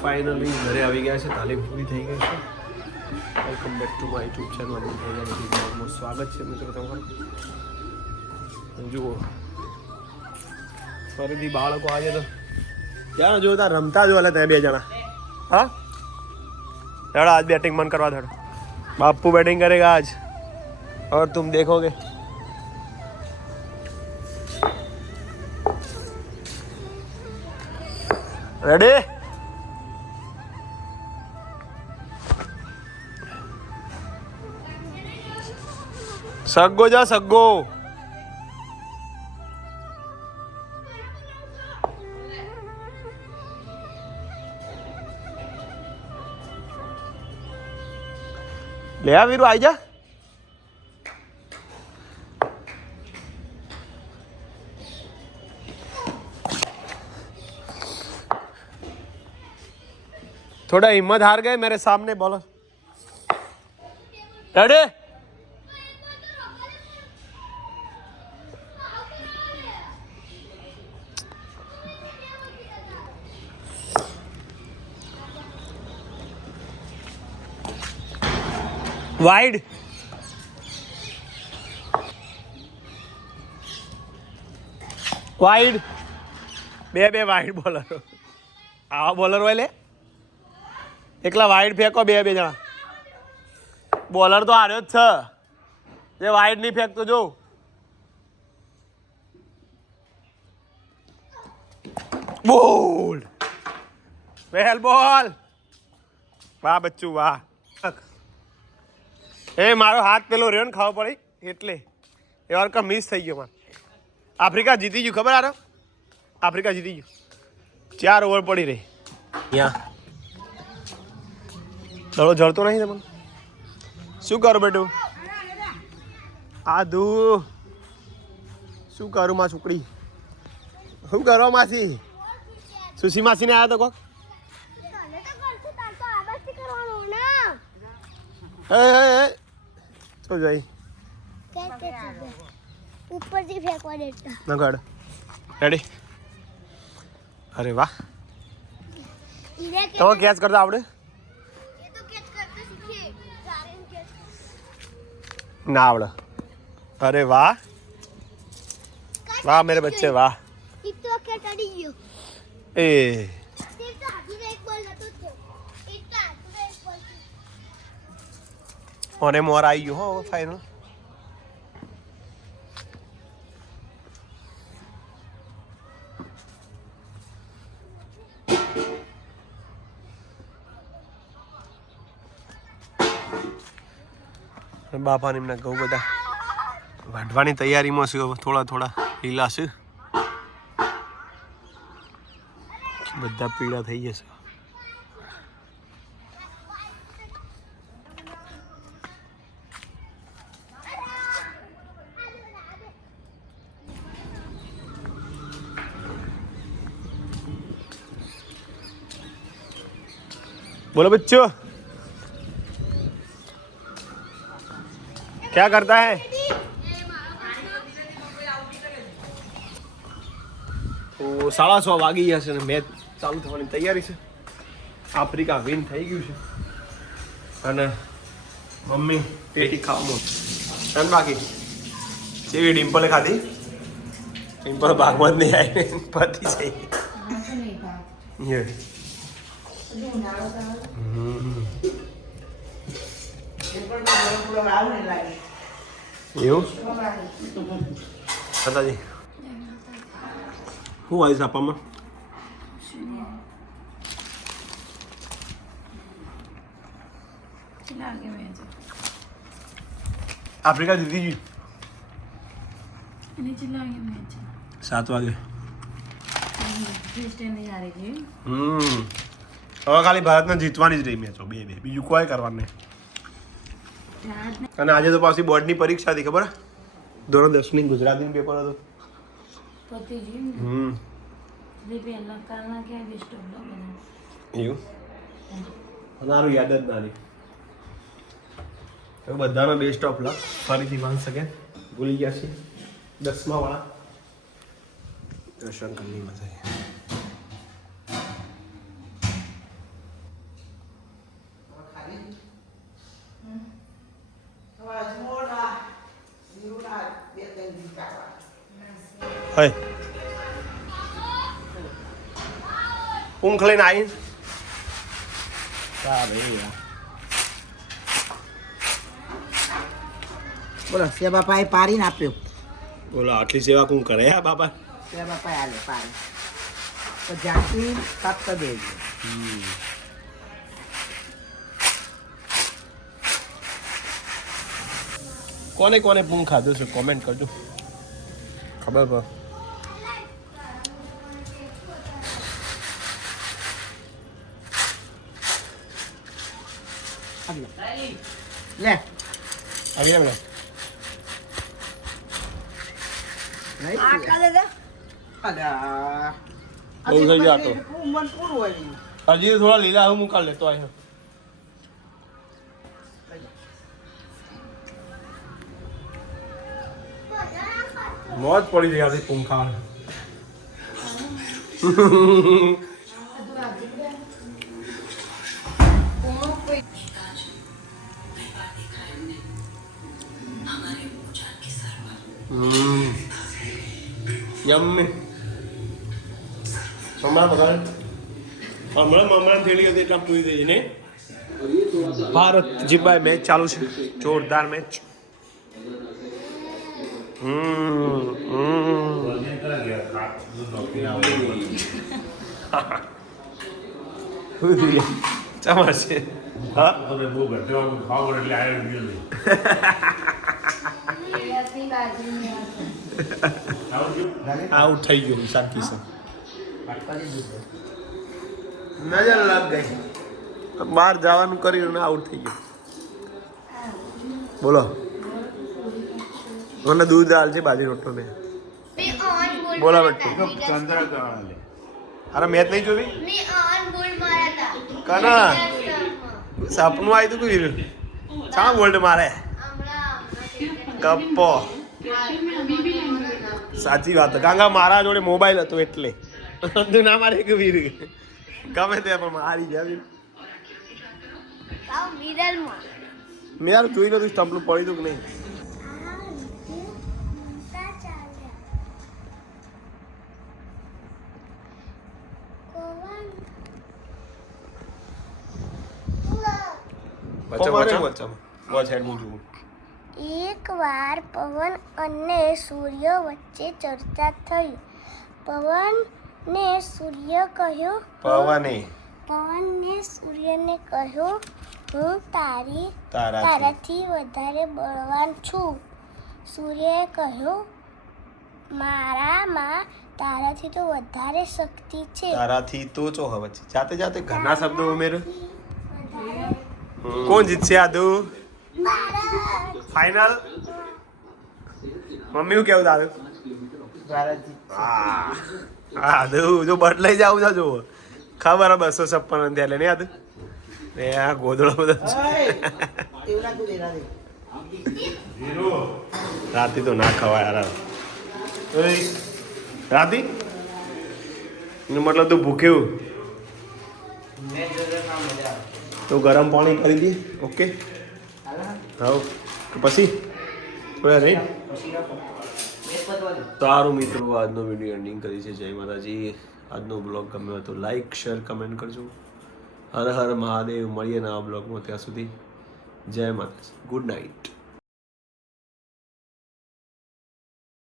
Finally ઘરે આવી ગયા છે, તાલીમ પૂરી થઈ ગઈ છે. Welcome back to my YouTube channel. બ્લોગમાં સ્વાગત છે મિત્રો તમારું. જુઓ ફરીથી બાળકો આજે તો ત્યાં જોતા રમતા જો એટલે ત્યાં બે જણા. હા चलो आज बैटिंग मन करवा दो. बापू बैटिंग करेगा आज और तुम देखोगे. रेडी? सग्गो जा सग्गो. ले आ वीरू आई जा. थोड़ा हिम्मत हार गए मेरे सामने बॉलर. रेडी? वाइड. वाइड. बे वाइड बॉलर. आवा बॉलर वाले एकला वाइड फेंको बे जना. बॉलर तो हार्यो ज छे. जे वाइड नहीं फेंकतो जो. बोल्ड. Well ball. वाह बच्चू वाह. ए मारो हाथ पेलो रेन खाव पड़ी એટલે એ વાર કા મિસ થઈ ગયો. આફ્રિકા જીતી ગયું ખબર આરો. આફ્રિકા જીતી ગયું. 4 ઓવર પડી રહી. યા દડો જળતો નહીં તમને. શું કરું બેટું? આદુ શું કરું માં છોકરી? શું કરો માસી? સુશી માસી ને આયા તો કોક. तो जाई ऊपर से फेंकवा देता ना गाड़. रेडी? अरे वाह. तो कैच करता आवड़े? ये तो कैच करते सीखे सारे कैच ना आवड़े. अरे वाह वाह मेरे बच्चे वाह. इतो कैच अड़ी गयो. ए तेरा हाथ में एक बॉल नतो तो इतना हाथ में एक बॉल ओने मोर आई गयो हो फाइनल. बापा ने घઉં બધા વાઢવાની તૈયારીમાં છે. થોડા થોડા લીલા છે. બધા પીળા થઈ જશે. बोलो बच्चों क्या करता है? तो 6:30 વાગી ગયા છે ને મેચ ચાલુ થવાની તૈયારી છે. આફ્રિકા વિન થઈ ગયું છે અને મમ્મી પેટી ખાવામાં અને બાકી જેવી ડિમ્પલે ખાધી. ડિમ્પલ ભાગમાં જ નહીં આવી. પતિ છે એવું માતાજી. શું આવી છાપામાં? આફ્રિકા જીતી ગઈ 7 વાગે. હવે ખાલી ભારતને જીતવાની જ રહી મેચો. 2-2 બીજું કોઈ કરવાનું નહીં. અને આજે તો પાછી બોર્ડની પરીક્ષા હતી ખબર? ધોરણ 10ની ગુજરાતીનું પેપર હતું. એવું મારું યાદ જ ના રહી. બધાનો બેસ્ટ ઓફ લક. ફરીથી વન સેકન્ડ ભૂલી ગયા છે 10મા વાળા. દર્શન કરવી મજા આવી. હે ઊંઘ લઈને આવી બોલો સે બાપાએ પારીને આપ્યો. બોલો આટલી સેવા કોણ કરે આ બાપા? સે બાપાએ આલે પારી તો જાતી કાપતો દેજો. કોને કોને પૂંગ ખાધું છે કોમેન્ટ કરજો ખબર પડે. લે આવી રહ્યા આટલા દે દે. અલા બહુ થઈ ગયા તો. મન પૂરું હોય. હજી થોડા લીલા હું કાઢ લેતો આવ્યો. મોજ પડી ગઈ હતી પૂંગ ખાવાનું. યમ્મી હમણાં થયેલી હતી એટલા પૂરી થઈ ને. ભારત જીબાઈ મેચ ચાલુ છે, જોરદાર મેચ. ચામાશે હા આઉટ થઈ ગયું શાંતિ છે. નજર લાગ ગઈ બહાર જવાનું કર્યું આઉટ થઈ ગયું. બોલો મને દૂધ દાલ છે બાજરી રોટલો ને. બોલો બેટુ અરે મેચ નહીં જોવી કના સપનું આવ્યું તું કઈ ચા બોલ્ડ મારે કપ્પો. સાચી વાત કાંગા મારા જોડે મોબાઈલ હતો એટલે તું ના મારે કે વીર ગમે તે પણ મારી ગયા વીર. મેં યાર જોઈ નતું સ્ટમ્પલું પડી તું કે નહીં. એકવાર પવન અને સૂર્ય વચ્ચે ચર્ચા થઈ. પવને સૂર્યને કહ્યું હું તારાથી વધારે બળવાન છું. સૂર્યએ કહ્યું મારામાં તારાથી તો વધારે શક્તિ છે. તારાથી તો ચો હવે જાતે જાતે ઘણા શબ્દો ઉમેરો. કોણ જીતશે આદુ ફાઇનલ? મમ્મી શું કેવું તારું? આદુ જો બદલાઈ જાવ છો જો ખબર 256 ત્યાં લે ને આદુ ને આ ગોદડો બધો રાતી તો ના ખવાય યાર. રાતી મતલબ તું ભૂખ્યું તો ગરમ પાણી કરી દે. ઓકે હા પછી રહી તારું મિત્રો આજનો વિડીયો એન્ડિંગ કરી છે. જય માતાજી. આજનો બ્લોગ ગમ્યો તો લાઈક શેર કમેન્ટ કરજો. હર હર મહાદેવ. મળીએ નવા બ્લોગમાં ત્યાં સુધી જય માતાજી. Good night.